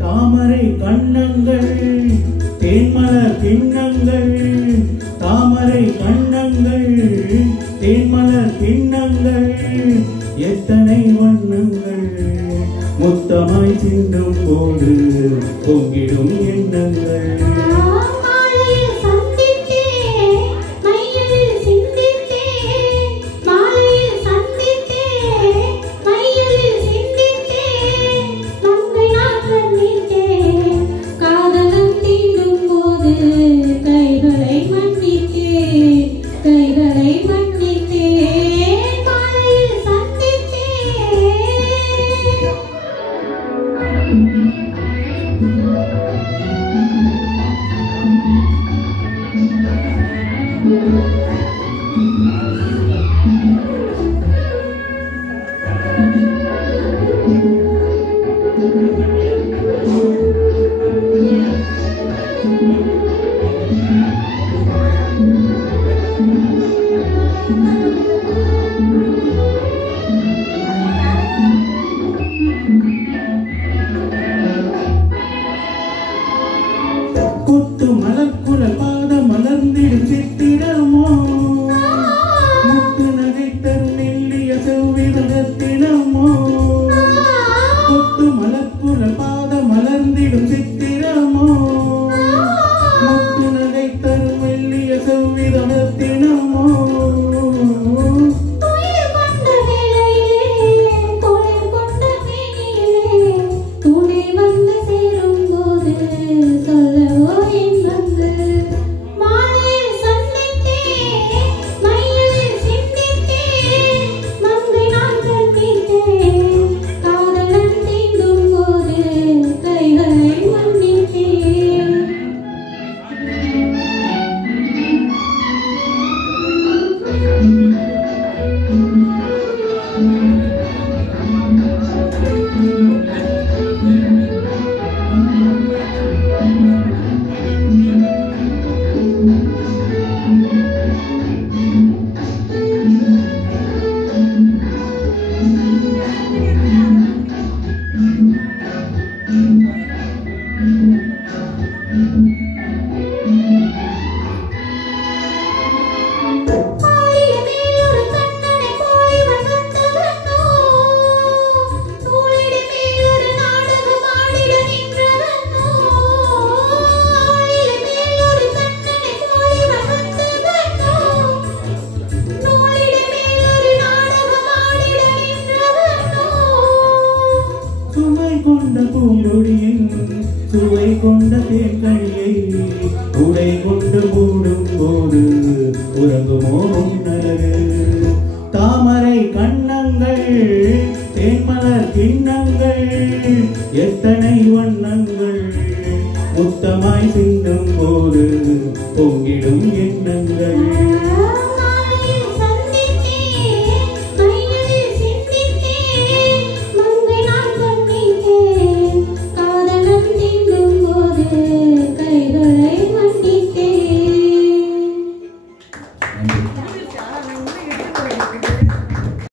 தாமரை கண்ணங்கள் தேன்மலர் கிண்ணங்கள் தாமரை கண்ணங்கள் தேன்மலர் கிண்ணங்கள் எத்தனை வண்ணங்கள் முத்தமாய் சிந்தும் போது பொங்கிடும் எண்ணங்கள் கொத்து மலர்குல பாத மலர்ந்திடும் சித்திரமோ முத்து நகை தரும் மெல்லிய செவ்விதத்தினமோ கொத்து மலர்குல பாத மலர்ந்திடும் சித்திரமோ முத்து நகை தரும் மெல்லிய செவ்விதத்தினமோ கொண்ட பூங்கொடியின் சுவை கொண்ட தேன்கனியை உடை கொண்டு மூடும் போது உறங்குமோ நலரு தாமரை கண்ணங்கள் தேன்மலர் கிண்ணங்கள் எத்தனை வண்ணங்கள் முத்தமாய் சிந்தும் போது பொங்கிடும் எண்ணங்கள்